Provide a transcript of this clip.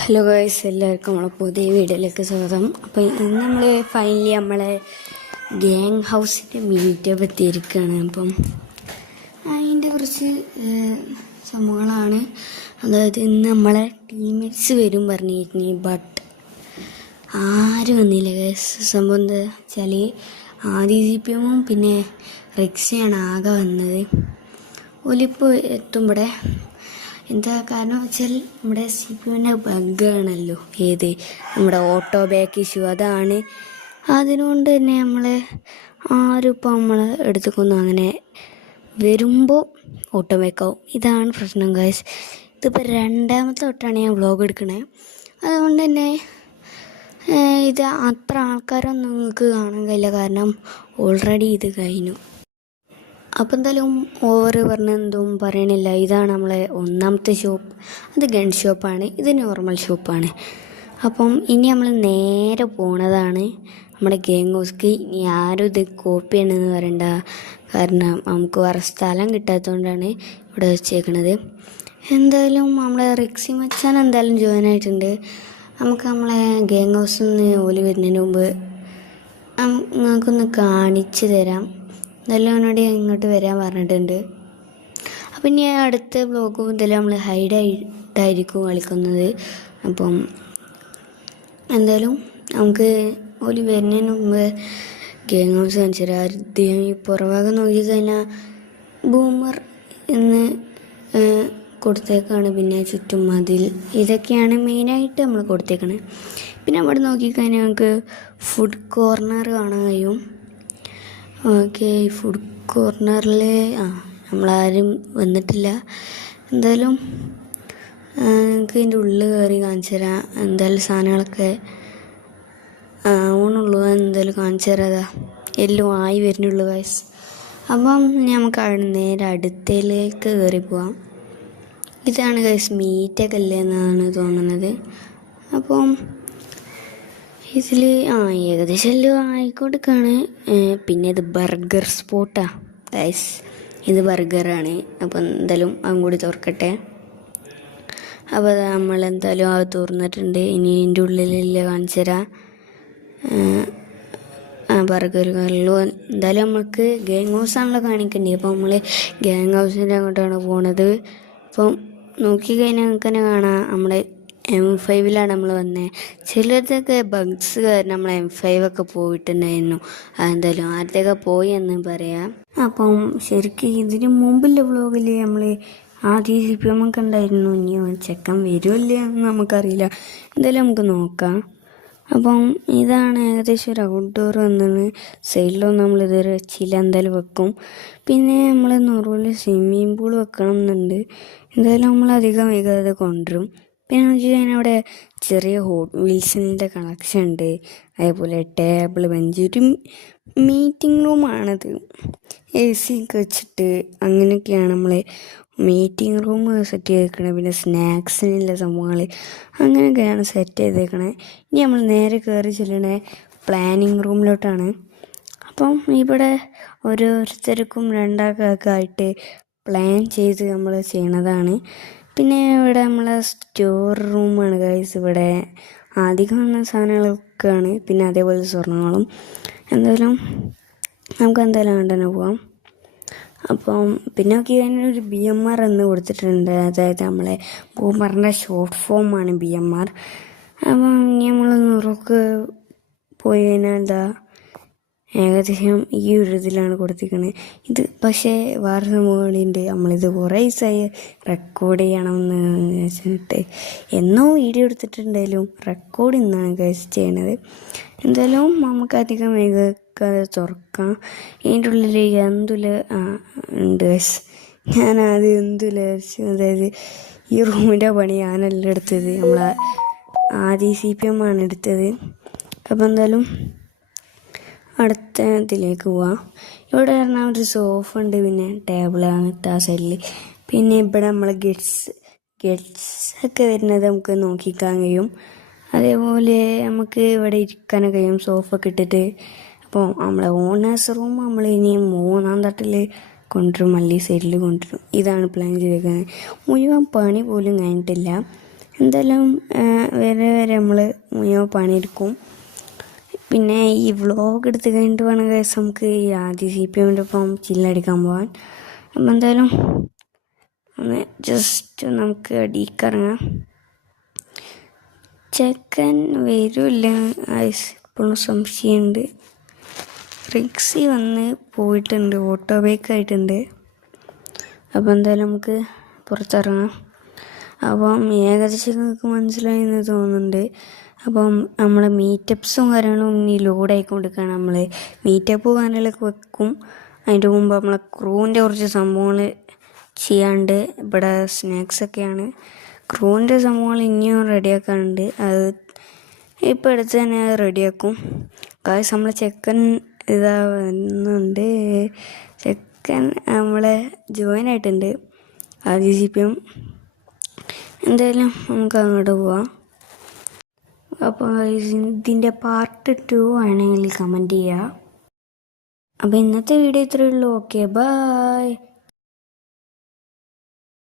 Hello guys, എല്ലാവർക്കും നമ്മളെ പുതിയ വീഡിയോയിലേക്ക് സ്വാഗതം. അപ്പോൾ ഇന്ന് നമ്മൾ ഫൈനലി നമ്മളെ ഗ്യാങ് ഹൗസിൻ്റെ മീറ്റപ്പ് എത്തിയിരിക്കുകയാണ്. അപ്പം അതിൻ്റെ കുറച്ച് സംഭവങ്ങളാണ്. അതായത് ഇന്ന് നമ്മളെ ടീംമേറ്റ്സ് വരും പറഞ്ഞിരുന്നു, ബട്ട് ആരും വന്നില്ല ഗൈസ്. സംഭവം എന്താ വെച്ചാൽ ആദ്യ CPM പിന്നെ റിക്സയാണ് ആകെ വന്നത്. ഒലിപ്പോൾ എത്തുമ്പോൾ എന്താ കാരണം വെച്ചാൽ നമ്മുടെ CPUവിൻ്റെ ബഗ്ഗാണല്ലോ, നമ്മുടെ ഓട്ടോ ബാക്ക് ഇഷ്യൂ. അതാണ് അതിനുകൊണ്ട് തന്നെ ആരും ഇപ്പോൾ നമ്മൾ എടുത്തുക്കൊന്നും അങ്ങനെ വരുമ്പോൾ ഓട്ടോ ബാക്കാവും. ഇതാണ് പ്രശ്നം ഗൈസ്. ഇതിപ്പോൾ രണ്ടാമത്തെ തൊട്ടാണ് ഞാൻ വ്ളോഗ് എടുക്കണേ. അതുകൊണ്ട് തന്നെ ഇത് അത്ര ആൾക്കാരൊന്നും നിങ്ങൾക്ക് കാണാൻ കഴിയില്ല, കാരണം ഓൾറെഡി ഇത് കഴിഞ്ഞു. അപ്പം എന്തായാലും ഓവർ പറഞ്ഞ എന്തും പറയണില്ല. ഇതാണ് നമ്മളെ ഒന്നാമത്തെ ഷോപ്പ്. അത് ഗൺ ഷോപ്പാണ്, ഇത് നോർമൽ ഷോപ്പാണ്. അപ്പം ഇനി നമ്മൾ നേരെ പോണതാണ് നമ്മുടെ ഗ്യാങ് ഹൗസ്ക്ക്. ഇനി ആരും ഇത് കോപ്പി ചെയ്യണമെന്ന് പറയണ്ട, കാരണം നമുക്ക് വേറെ സ്ഥലം കിട്ടാത്തതുകൊണ്ടാണ് ഇവിടെ വെച്ചേക്കണത്. എന്തായാലും നമ്മളെ റിക്സി മച്ചാൻ എന്തായാലും ജോയിൻ ആയിട്ടുണ്ട്. നമുക്ക് നമ്മളെ ഗ്യാങ് ഹൗസിൽ നിന്ന് ഓല് വരുന്നതിന് മുമ്പ് നമുക്കൊന്ന് കാണിച്ചു തരാം. ഇതെല്ലാം അവനോട് ഇങ്ങോട്ട് വരാൻ പറഞ്ഞിട്ടുണ്ട്. അപ്പം ഇനി അടുത്ത ബ്ലോഗ് മുതൽ നമ്മൾ ഹൈഡായിട്ടായിരിക്കും കളിക്കുന്നത്. അപ്പം എന്തായാലും നമുക്ക് ഒരു വരുന്നതിന് മുമ്പ് ഗ്യാങ് ഹൗസ് കാണിച്ചു തരാം. ആദ്യം ഈ പുറഭാഗം നോക്കിക്കഴിഞ്ഞാൽ ബൂമർ എന്ന് കൊടുത്തേക്കാണ്. പിന്നെ ചുറ്റും മതിൽ, ഇതൊക്കെയാണ് മെയിനായിട്ട് നമ്മൾ കൊടുത്തേക്കണത്. പിന്നെ അവിടെ നോക്കിക്കഴിഞ്ഞാൽ നമുക്ക് ഫുഡ് കോർണർ കാണാൻ കഴിയും. ഓക്കെ, ഫുഡ് കോർണറിൽ നമ്മളാരും വന്നിട്ടില്ല. എന്തായാലും നമുക്ക് ഇതിൻ്റെ ഉള്ളിൽ കയറി കാണിച്ചു തരാം. എന്തായാലും സാധനങ്ങളൊക്കെ ഊണുള്ളൂ, എന്തായാലും കാണിച്ചു തരാതാ എല്ലാം ആയി വരുന്നുള്ളൂ ഗൈസ്. അപ്പം നമുക്ക് അവിടെ നേരെ അടുത്തയിലേക്ക് കയറി പോവാം. ഇതാണ് ഗൈസ് മീറ്റൊക്കെ അല്ലേ എന്നാണ് തോന്നുന്നത്. അപ്പം ഇതിൽ ഏകദേശം എല്ലാം ആയിക്കോട്ടേക്കാണ്. പിന്നെ ഇത് ബർഗർ സ്പോട്ടാണ് ഗൈസ്, ഇത് ബർഗറാണ്. അപ്പം എന്തായാലും അതും കൂടി തുറക്കട്ടെ. അപ്പോൾ നമ്മളെന്തായാലും അത് തുറന്നിട്ടുണ്ട്. ഇനി ഇതിൻ്റെ ഉള്ളിലില്ല കാണിച്ചു തരാം. ബർഗറുകളിലും എന്തായാലും നമുക്ക് ഗ്യാങ് ഹൗസാണല്ലോ കാണിക്കേണ്ടത്. അപ്പോൾ നമ്മൾ ഗ്യാങ് ഹൗസിൻ്റെ അങ്ങോട്ടാണ് പോണത്. അപ്പം നോക്കിക്കഴിഞ്ഞാൽ നമുക്ക് തന്നെ കാണാം നമ്മുടെ M5ലാണ് നമ്മൾ വന്നത്. ചിലതൊക്കെ ബഗ്സ് കാരണം നമ്മൾ M5 ഒക്കെ പോയിട്ടുണ്ടായിരുന്നു. അതെന്തായാലും ആദ്യമൊക്കെ പോയി എന്ന് പറയാം. അപ്പം ശരിക്കും ഇതിന് മുമ്പുള്ള വ്ളോഗിൽ നമ്മൾ ആദ്യം CPM ഒക്കെ ഉണ്ടായിരുന്നു. ഇനി ചെക്കൻ വരുമില്ല എന്ന് നമുക്കറിയില്ല, എന്തായാലും നമുക്ക് നോക്കാം. അപ്പം ഇതാണ് ഏകദേശം ഒരു ഔട്ട്ഡോർ വന്നാണ്. സൈഡിലൊന്നും നമ്മളിതുവരെ വെച്ചില്ല, എന്തായാലും വെക്കും. പിന്നെ നമ്മൾ നോർമലി സ്വിമ്മിങ് പൂൾ വെക്കണം എന്നുണ്ട്. എന്തായാലും നമ്മൾ അധികം വൈകാതെ കൊണ്ടുവരും. പിന്നെ എന്ന് വെച്ച് കഴിഞ്ഞാൽ അവിടെ ചെറിയ ഹോട്ട് വീൽസിൻ്റെ കണക്ഷൻ ഉണ്ട്. അതേപോലെ ടേബിൾ, ബെഞ്ച്, ഒരു മീറ്റിംഗ് റൂമാണത്. AC ഒക്കെ വെച്ചിട്ട് അങ്ങനെയൊക്കെയാണ് നമ്മൾ മീറ്റിംഗ് റൂം സെറ്റ് ചെയ്തേക്കണത്. പിന്നെ സ്നാക്സിനുള്ള സംഭവങ്ങൾ അങ്ങനെയൊക്കെയാണ് സെറ്റ് ചെയ്തേക്കണത്. ഇനി നമ്മൾ നേരെ കയറി ചെല്ലണേ പ്ലാനിങ് റൂമിലോട്ടാണ്. അപ്പം ഇവിടെ ഓരോരുത്തർക്കും രണ്ടാൾക്കൊക്കെ ആയിട്ട് പ്ലാൻ ചെയ്ത് നമ്മൾ ചെയ്യണതാണ്. പിന്നെ ഇവിടെ നമ്മളെ സ്റ്റോർ റൂമാണ് ഗൈസ്. ഇവിടെ അധികം വന്ന സാധനങ്ങളൊക്കെയാണ്, പിന്നെ അതേപോലെ സ്വർണ്ണങ്ങളും. എന്തായാലും നമുക്ക് എന്തായാലും അവിടെ തന്നെ പോവാം. അപ്പം പിന്നെ നോക്കി കഴിഞ്ഞാൽ ഒരു BMR എന്ന് കൊടുത്തിട്ടുണ്ട്. അതായത് നമ്മളെ ബൂമറിൻ്റെ ഷോർട്ട് ഫോമാണ് BMR. അപ്പം ഇനി നമ്മൾ നുറുക്ക് പോയി കഴിഞ്ഞാൽ എന്താ ഏകദേശം ഈ ഒരു ഇതിലാണ് കൊടുത്തിരിക്കുന്നത്. ഇത് പക്ഷേ വേറെ സംഭവങ്ങളുണ്ട്. നമ്മളിത് കുറേ ദിവസമായി റെക്കോർഡ് ചെയ്യണമെന്ന് വെച്ചിട്ട് എന്നോ വീഡിയോ എടുത്തിട്ടുണ്ടെങ്കിലും റെക്കോർഡ് ഇന്നാണ് ഗൈസ് ചെയ്യണത്. എന്തായാലും നമുക്ക് അധികം വൈകാതെ തുറക്കാം. ഇതിൻ്റെ ഉള്ളിൽ എന്തുല ഉണ്ട് ഗൈസ്. ഞാനത് എന്തുല, അതായത് ഈ റൂമിൻ്റെ പണി ഞാനല്ല എടുത്തത്, നമ്മളെ ആദ്യ CPM ആണ് എടുത്തത്. അപ്പോൾ എന്തായാലും അടുത്ത ഇതിലേക്ക് പോവാം. ഇവിടെ പറഞ്ഞാൽ ഒരു സോഫ ഉണ്ട്, പിന്നെ ടേബിൾ അങ്ങനത്തെ ആ സൈഡിൽ. പിന്നെ ഇവിടെ നമ്മളെ ഗെറ്റ്സ് ഒക്കെ വരുന്നത് നമുക്ക് നോക്കിക്കാൻ കഴിയും. അതേപോലെ നമുക്ക് ഇവിടെ ഇരിക്കാനൊക്കെ കഴിയും, സോഫ ഒക്കെ ഇട്ടിട്ട്. അപ്പോൾ നമ്മളെ ഓണേഴ്സ് റൂം നമ്മൾ ഇനി 3-ാം തട്ടിൽ കൊണ്ടുവരും, മല്ലി സൈഡിൽ കൊണ്ടുവരും. ഇതാണ് പ്ലാൻ ചെയ്തേക്കുന്നത്. മുഴുവൻ പണി പോലും കഴിഞ്ഞിട്ടില്ല. എന്തായാലും വരെ വരെ നമ്മൾ മുഴുവൻ പണിയെടുക്കും. പിന്നെ ഈ വ്ളോഗ് എടുത്ത് കഴിഞ്ഞിട്ട് വേണം ഗൈസ് നമുക്ക് ഈ ആദ്യ CPMൻ്റെ ഒപ്പം ചില്ലടിക്കാൻ പോകാൻ. അപ്പം എന്തായാലും ഒന്ന് ജസ്റ്റ് നമുക്ക് അടിയിക്കിറങ്ങാം. ചെക്കൻ വരില്ല ഇപ്പോഴും സംശയമുണ്ട്. റിക്സി വന്ന് പോയിട്ടുണ്ട്, ഓട്ടോ ബൈക്ക് ആയിട്ടുണ്ട്. അപ്പോൾ എന്തായാലും നമുക്ക് പുറത്തിറങ്ങാം. അപ്പം ഏകദേശം നിങ്ങൾക്ക് മനസ്സിലായി എന്ന് തോന്നുന്നുണ്ട്. അപ്പം നമ്മളെ മീറ്റപ്സും കാര്യങ്ങളും ഇനി ലോഡായിക്കൊണ്ടിരിക്കുകയാണ്. നമ്മൾ മീറ്റപ്പ് കാര്യങ്ങളൊക്കെ വെക്കും. അതിൻ്റെ മുമ്പ് നമ്മളെ ക്രൂവിൻ്റെ കുറച്ച് സംഭവങ്ങൾ ചെയ്യാണ്ട് ഇവിടെ സ്നാക്സൊക്കെയാണ്. ക്രൂവിൻ്റെ സംഭവങ്ങൾ ഇനിയും റെഡിയാക്കാനുണ്ട്. അത് ഇപ്പോൾ അടുത്ത് തന്നെ റെഡിയാക്കും. കാശ് നമ്മളെ ചെക്കൻ ഇതാ വരുന്നുണ്ട്. ചെക്കൻ നമ്മളെ ജോയിൻ ആയിട്ടുണ്ട് ആദ്യ CPM. എന്തായാലും നമുക്ക് അങ്ങോട്ട് പോവാം. അപ്പോൾ ഇതിൻ്റെ പാർട്ട് 2 ആണെങ്കിൽ കമൻറ്റ് ചെയ്യുക. അപ്പോൾ ഇന്നത്തെ വീഡിയോ ഇത്രയേ ഉള്ളൂ. Okay, by.